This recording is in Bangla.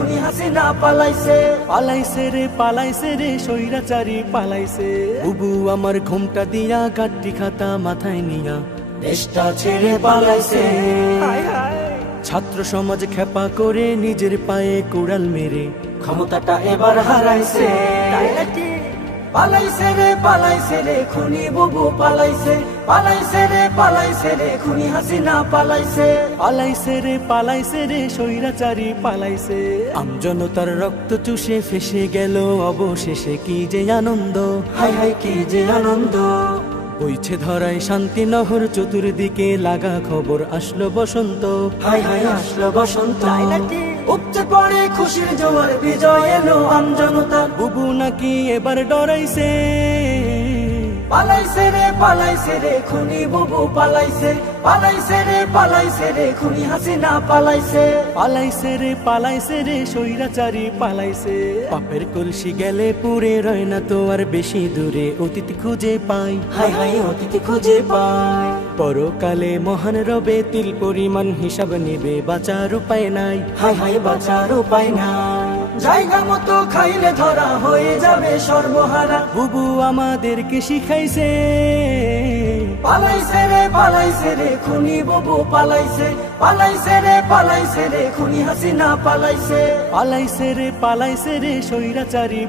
খুনি হাসিনা পালাইছে। পালাইছে রে পালাইছে রে স্বৈরাচারী পালাইছে। বুবু আমার ঘোমটা দিয়া গাড্ডি খাতা মাথায় নিয়া দেশটা ছেড়ে পালাইছে। ছাত্র সমাজ খেপা করে নিজের পায়ে কুড়াল মেরে ক্ষমতাটা এবার হারাইছে। পালাইছে রে পালাইছে রে খুনি বুবু পালাইছে। পালাইছে রে পালাইছে রে খুনি হাসিনা পালাইছে। পালাইছে রে পালাইছে রে স্বৈরাচারী পালাইছে। আমজনতার রক্ত চুষে ফেসে গেল অবশেষে কি যে আনন্দ, হাই হাই কি যে আনন্দ। বইছে ধরায় শান্তি নহর চতুর্দিকে লাগা খবর আসলো বসন্ত, হাই হাই আসলো বসন্ত। উপচে পড়ে খুশির জোয়ার বিজয় এলো আমজনতার। বুবু নাকি এবার ডরাইছে। পালাইছে রে পালাইছে রে খুনি বুবু পালাইছে। পালাইছে রে পালাইছে রে খুনি হাসিনা পালাইছে। পালাইছে রে পালাইছে রে স্বৈরাচারী পালাইছে। পাপের কলসি গেলে পুরে রয় না তো আর বেশি দূরে অতীত খুঁজে পাই, হাই হাই অতিথি খুঁজে পাই। পরকালে মহান রবে তিল পরিমাণ হিসাব নেবে, বাঁচার উপায় নাই, হাই হাই বাঁচার উপায় নাই। জায়গা মতো খাইলে ধরা হয়ে যাবে সর্বহারা। বুবু আমাদেরকে শিখাইছে। পালাইছে রে পালাইছে রে খুনি বুবু পালাইছে। পালাইছে রে পালাইছে রে খুনি হাসিনা পালাইছে। পালাইছে রে পালাইছে রে স্বৈরাচারী